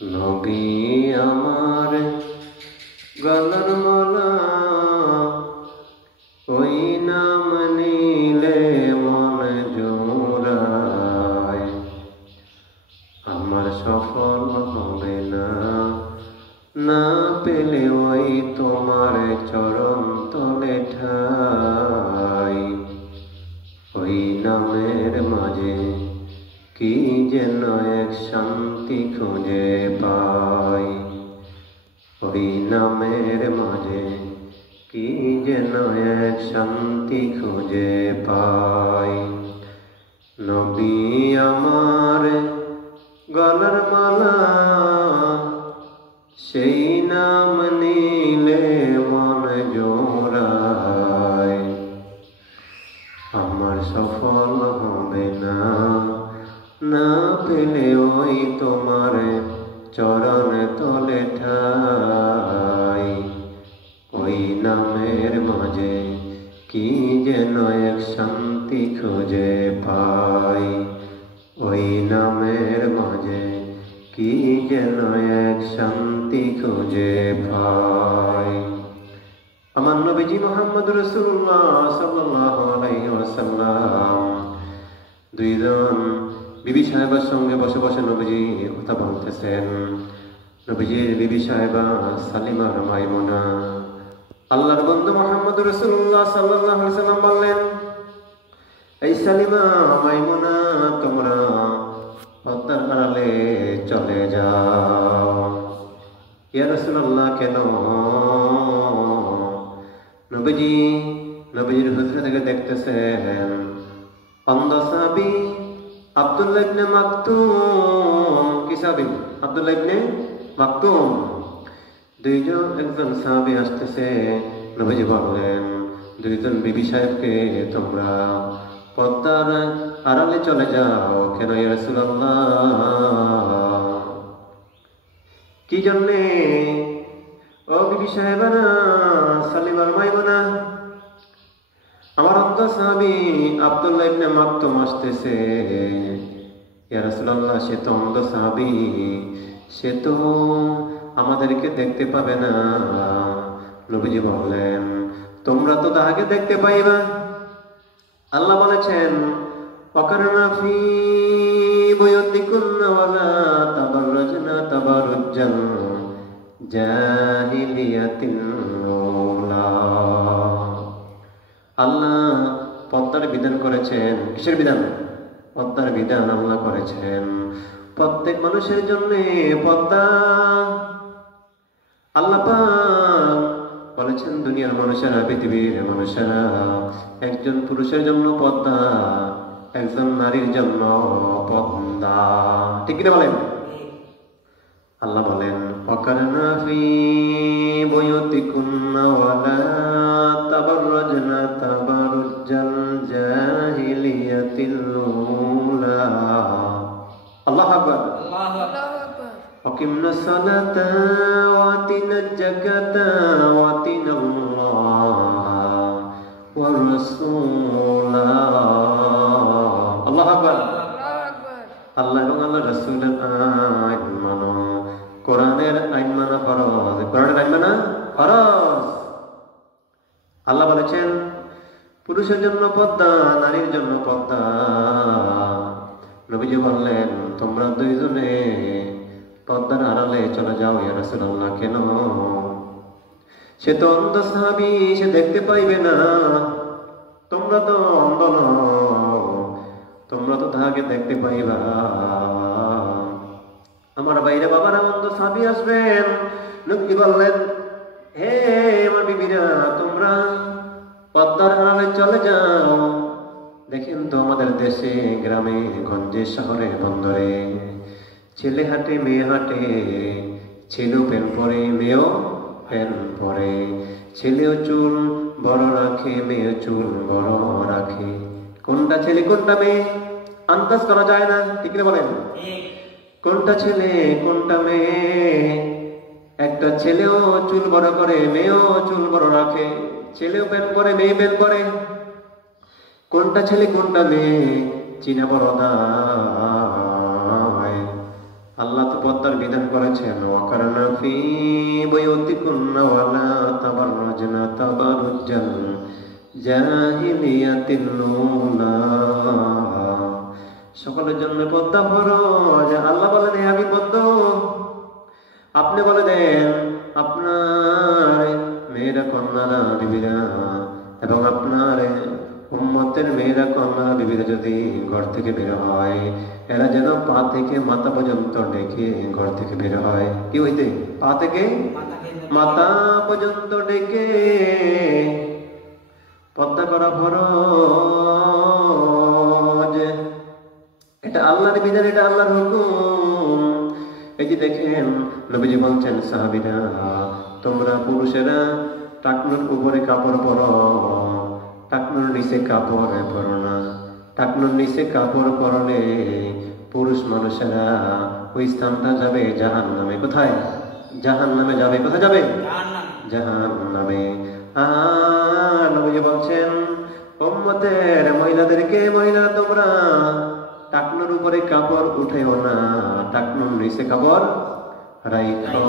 নবী আমার গলার মালা, ওই নাম নিলে মন জোড়ায়। আমার সফল হবে না, না পেলে ওই তোমার চরণ তলে ঠাই। ওই নামের মাঝে কি যেন এক শান্তি খুঁজে পাই। ওই নামের মাঝে কি যেন এক শান্তি খুঁজে পাই। নবী আমার গলার মালা, সেই নাম নিলে মন জোড়ায়। আমার সফল হবে না, না পেলে ওই তোমার চরণ তলে ঠাই। ওই নামের মাঝে কি যেন এক শান্তি খুঁজে পাই। ওই নামের মাঝে কি যেন এক শান্তি খুঁজে পাই। আমার নবীজি মুহাম্মদ রাসূলুল্লাহ সাল্লাল্লাহু আলাইহি ওয়াসাল্লাম দুইজন বিবি সাহেবার সঙ্গে বসে বসে নবীজি কথা বলতেছেন। নবীজির বিবি সাহেবা সালিমা মাইমুনা। আল্লাহর বন্ধু মুহাম্মদ রাসূলুল্লাহ সাল্লাল্লাহু আলাইহি ওয়াসাল্লাম বললেন, এই সালিমা মাইমুনা, তোমরা পর্দার আড়ালে চলে যাও। ইয়া রাসূলুল্লাহ, কেন? নবীজির হুজরা থেকে দেখতেছেন অন্ধ সাহাবী আব্দুল্লাহ ইবনে মাকতুম। কি সাহাবী? আব্দুল্লাহ ইবনে মাকতুম। একজন সাহাবী আসতেছে। নবীজি বললেন, দুইজন বিবি সাহেবকে তোমরা পর্দার আড়ালে চলে যাও। কেন ইয়া রাসূলুল্লাহ? কি জন্যে? ও বিবি সাহেবানা, সালিমা মাইমুনা, আমার অন্ধ সাহাবী আব্দুল্লাহ ইবনে মাকতুম আসতেছে। ইয়া রাসূলুল্লাহ, সে তো অন্ধ সাহাবী, সে তো আমাদেরকে দেখতে পাবে না। নবীজি বললেন, তোমরা তো তাহাকে দেখতে পাইবা। আল্লাহ বলেছেন, ওয়াকারনা ফি বুয়ুতিকুন্না ওয়ালা তাবাররাজনা তাবারুজ্জাল জাহিলিয়াতিল উলা। আল্লাহ পর্দার বিধান করেছেন। কিসের বিধান? পর্দার বিধান আল্লাহ করেছেন প্রত্যেক মানুষের জন্য। পর্দা আল্লাহ পাক বলেছেন, দুনিয়ার মানুষেরা, পৃথিবীর মানুষেরা, একজন পুরুষের জন্য পর্দা, একজন নারীর জন্য পর্দা। ঠিক কিনা বলেন? আল্লাহ বলেন, ওয়াকারনা ফি বুয়ুতিকুন্না ওয়ালা তাবাররাজনা তাবারুজ্জাল জাহিলিয়াতিল উলা। আল্লাহু আকবার, আল্লাহু আকবার। আকিমনা সালাতা ওয়া আতিনাজ যাকাতা ওয়া আতিনাল্লাহ ওয়া রাসূলা। আল্লাহু আকবার, আল্লাহু আকবার। আল্লাহ এবং আল্লাহর রাসূলের আইন মানো। কোরআনের আইন মানা ফরজ। কোরআনের আইন মানা ফরজ। আল্লাহ বলেছেন, পুরুষের জন্য পর্দা, নারীর জন্য পর্দা। নবীজি বললেন, তোমরা দুইজনে পর্দার আড়ালে চলে যাও। ইয়া রাসূলুল্লাহ, কেন? সে তো অন্ধ সাহাবী, সে দেখতে পাইবে না। তোমরা তো অন্ধ নও, তোমরা তো তাহাকে দেখতে পাইবা। আমার বাইরে বাবারা, অন্ধ সাহাবী আসবেন। নবী বললেন, হে আমার বিবিরা, তোমরা পর্দার আড়ালে চলে যাও। দেখেন তো আমাদের দেশে, গ্রামে গঞ্জে, শহরে, বন্দরে ছেলে হাঁটে, মেয়ে হাঁটে। ছেলেও প্যান্ট পরে, মেয়েও প্যান্ট পরে। ছেলেও চুল বড় রাখে, মেয়েও চুল বড় রাখে। কোনটা ছেলে কোনটা মেয়ে আন্দাজ করা যায় না। ঠিক না বলেন? কোনটা ছেলে কোনটা মেয়ে? একটা ছেলেও চুল বড় করে, মেয়েও চুল বড় রাখে। ছেলেও প্যান্ট পরে, মেয়ে প্যান্ট পরে। কোনটা ছেলে কোনটা মেয়ে চিনা বড় দায়। আল্লাহ তো পর্দার বিধান করেছেন, ওয়াকারনা ফি বুয়ুতিকুন্না ওয়ালা তাবাররাজনা তাবারুজাল জাহিলিয়াতিল উলা। সকলের জন্য পর্দা ফরজ। আল্লাহ বলেন, আমি বদ্ধ, আপনি বলে দেন আপনার মেয়েরা কন্যারা বিবিরা এবং আপনার উম্মতের মেয়েরা কন্যারা বিবিরা যদি ঘর থেকে বের হয়, এরা যেন পা থেকে মাথা পর্যন্ত ডেকে ঘর থেকে বের হয়। কি হইতে? পা থেকে মাথা পর্যন্ত ডেকে পর্দা করা ফরজ। এটা আল্লাহর বিধান, এটা আল্লাহর হুকুম। এই যে দেখেন, নবীজি বলছেন, সাহাবীরা তোমরা পুরুষেরা টাকনুর উপরে কাপড় পরো, টাকনুর নিচে কাপড় পরো না। টাকনুর নিচে কাপড় পরলে পুরুষ মানুষেরা ওই স্থানটা যাবে জাহান্নামে। কোথায়? জাহান্নামে যাবে। কোথায় যাবে? জাহান্নামে। আর নবীজি বলছেন, উম্মতের মহিলাদেরকে, মহিলা তোমরা টাকনুর উপরে কাপড় উঠেও না, টাকনুর নিচে কাপড় রাইখো।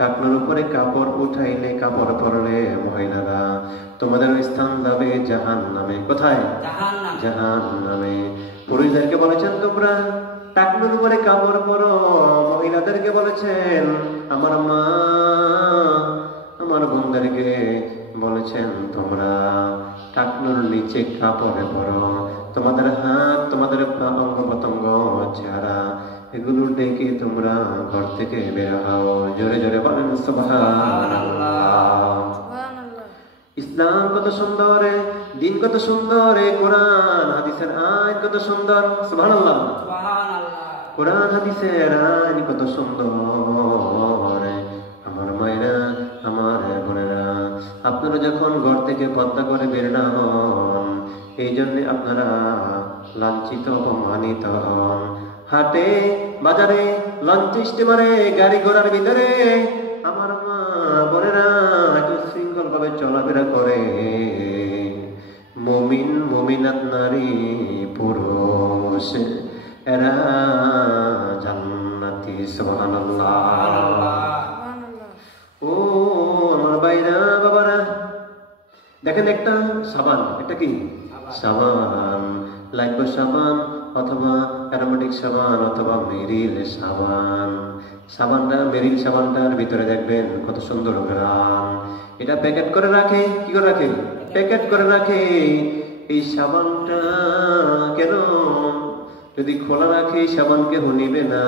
টাকনুর উপরে কাপড় উঠাইলে, কাপড় পরলে মহিলারা তোমাদের স্থান যাবে জাহান্নামে। কোথায়? জাহান্নামে। পুরুষদেরকে বলেছেন তোমরা টাকনুর উপরে কাপড় পরো, মহিলাদেরকে বলেছেন, আমার মা আমার বোনদেরকে বলেছেন তোমরা টাকনুর নিচে কাপড়ে পরো। তোমাদের হাত, তোমাদের অঙ্গ প্রত্যঙ্গ, চেহারা, এগুলো ডেকে তোমরা ঘর থেকে বের হও। জোরে জোরে বলেন সুবহানাল্লাহ। ইসলাম কত সুন্দর, দিন কত সুন্দর, কোরআন হাদিসের আইন কত সুন্দর। সুবহানাল্লাহ। কোরআন হাদিসের আইন কত সুন্দর। আমার মায়েরা, আমার বোনেরা, আপনারা যখন ঘর থেকে পর্দা করে বের না হন, এই জন্য আপনারা লাঞ্ছিত, অপমানিত হন। হাটে বাজারে, লঞ্চ স্টিমারে, গাড়ি ঘোড়ার ভিতরে আমার মা বোনেরা এত শৃঙ্খল ভাবে চলাফেরা করে। মুমিন, মুমিনাত নারী পুরুষ এরা জান্নাতি। সুবহানাল্লাহ। ও আমার ভাইরা, বাবারা, দেখেন একটা সাবান, এটা কি সাবান, লাইফবয় সাবান অথবা অ্যারোমেটিক সাবান অথবা মেরিল সাবান। সাবানটা, মেরিল সাবানটার ভিতরে দেখবেন কত সুন্দর গ্রাম। এটা প্যাকেট করে রাখে। কি করে রাখে? প্যাকেট করে রাখে। এই সাবানটা কেন যদি খোলা রাখে, সাবান কেউ নিবে না।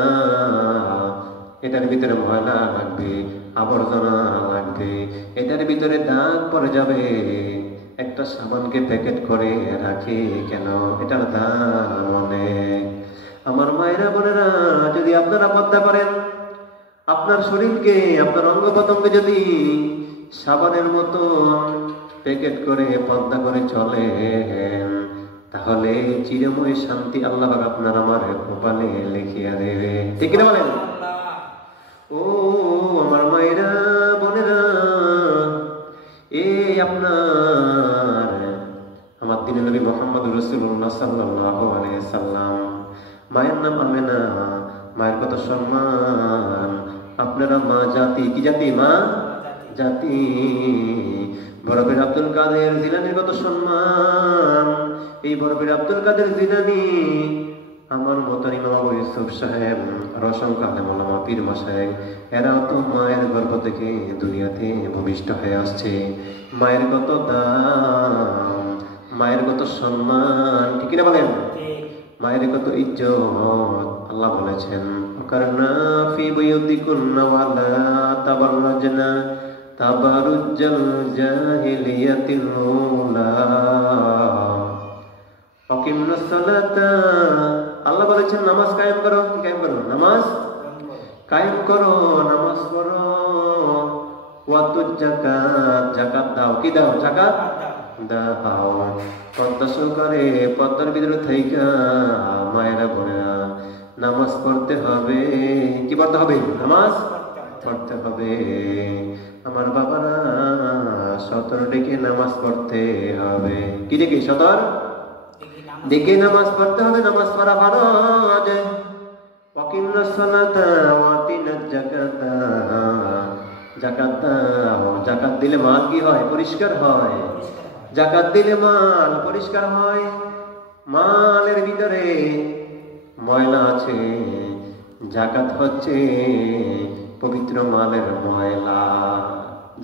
এটার ভিতরে ময়লা লাগবে, আবর্জনা লাগবে, এটার ভিতরে দাগ পড়ে যাবে। একটা সাবানকে প্যাকেট করে রাখে কেন? এটার দাম অনেক। আমার মায়েরা বোনেরা, যদি আপনারা পর্দা করেন, আপনার শরীরকে, আপনার অঙ্গ প্রত্যঙ্গে যদি সাবানের মতো প্যাকেট করে পর্দা করে চলে, তাহলে চিরময় শান্তি আল্লাহ পাক আপনার আমার কপালে লিখিয়া দেবে। ঠিক কিনা বলেন? ও আমার মায়েরা বোনেরা, এই আপনার আমার দিনে নবী মুহাম্মদ রাসূলুল্লাহ সাল্লাল্লাহু আলাইহি সাল্লাম, মায়ের নাম আমেনা, মায়ের কত সম্মান। আপনারা মা জাতি। কি জাতি? মা জাতি। বরফের আব্দুল কাদের জিলানীর কত সম্মান। এই বরফের আব্দুল কাদের জিলানী, আমার মতন ইমাম আবু ইউসুফ সাহেব, অসংখ্য আলেম ওলামা, পীর মাশায়েখ, এরাও তো মায়ের গর্ভ থেকে দুনিয়াতে ভূমিষ্ঠ হয়ে আসছে। মায়ের কত দাম, মায়ের কত সম্মান। ঠিক কিনা বলেন? মায়ের কত ইজ্জত। আল্লাহ বলেছেন, ওয়াকারনা ফি বুয়ুতিকুন্না ওয়ালা তাবাররাজনা তাবারুজাল জাহিলিয়াতিল উলা। আকিমুস সালাতা, আল্লাহ বলেছেন নামাজ কায়েম করো। কি কায়েম করো? নামাজ কায়েম করো, নামাজ পড়ো। ওয়াতুজ যাকাত, যাকাত দাও। কি দাও? যাকাত দাও। পর্দা সহকারে, পর্দার ভিতরে থাইকা মায়েরা বোনেরা নামাজ পড়তে হবে। কি পড়তে হবে? নামাজ পড়তে হবে। আমার বাবারা, সতর ডেকে নামাজ পড়তে হবে। কি ডেকে? সতর দেখে নামাজ পড়তে হবে। নামাজ পড়া ফরজ। ওয়াকিমনাস সালাতা ওয়া আতিনাজ যাকাতা, যাকাত দাও। যাকাত দিলে মাল কি হয়? পরিষ্কার হয়। যাকাত দিলে মাল পরিষ্কার হয়। মালের ভিতরে ময়লা আছে, যাকাত হচ্ছে পবিত্র মালের ময়লা।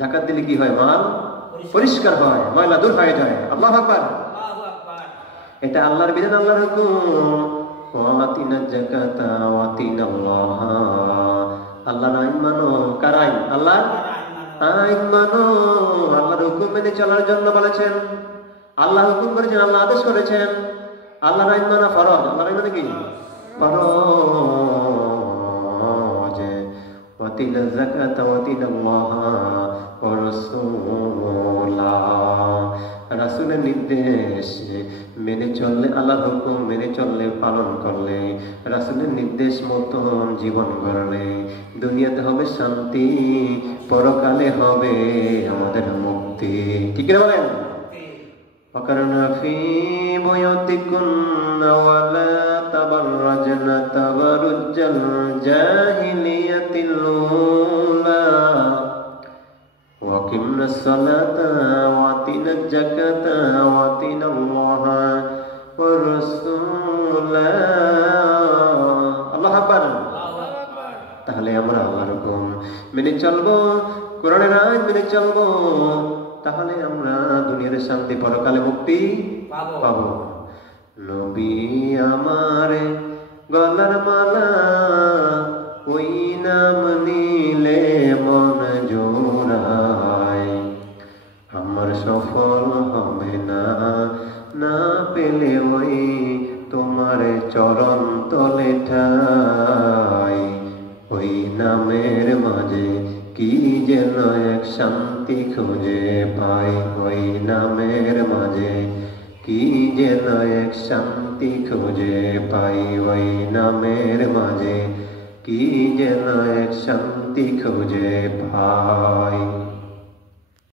যাকাত দিলে কি হয়? মাল পরিষ্কার হয়, ময়লা দূর হয়ে যায়। আল্লাহু আকবার। এটা আল্লাহর বিধান, আল্লাহর হুকুম। ওয়াতিনা যাকাতা ওয়াতিনাল্লাহ, আল্লাহর আইন মানো। কার আইন? আল্লাহর আইন মানো। আল্লাহর হুকুম মেনে চলার জন্য বলেছেন। আল্লাহ হুকুম করেছেন, আল্লাহ আদেশ করেছেন। আল্লাহর আইন মানা ফরজ। আল্লাহর আইন মানে কি? ফরজ। ওয়াতিনা যাকাতা ওয়াতিনাল্লাহ ওয়া রাসূলাহ, রাসূলের নির্দেশ মেনে চললে, আল্লাহর হুকুম মেনে চললে, পালন করলে, রাসূলের নির্দেশ মতন জীবন গড়লে দুনিয়াতে হবে শান্তি, পরকালে হবে আমাদের মুক্তি। ঠিক কি বলেন? وقرنا في بيوتكن ولا تبرجن تبرج الجاهلية الأولى وأقمنا الصلاة وآتينا الزكاة وأطعنا الله ورسوله। আল্লাহু আকবার। তাহলে আমরা আল্লাহর হুকুম মেনে চলবো, কোরআনের আইন মেনে চলবো, তাহলে আমরা দুনিয়ার শান্তি, পরকালে মুক্তি পাবো। নবী আমার গলার মালা, ওই নাম নিলে মন জোড়ায়, আমার সফল হবে না, না পেলে ওই তোমার চরণ তলে ঠাই। ওই নামের মাঝে কি যেন এক শান্তি খুঁজে পাই, ওই নামের মাঝে কি যেন এক শান্তি খুঁজে পাই, ওই নামের মাঝে কি যেন এক শান্তি খুঁজে পাই।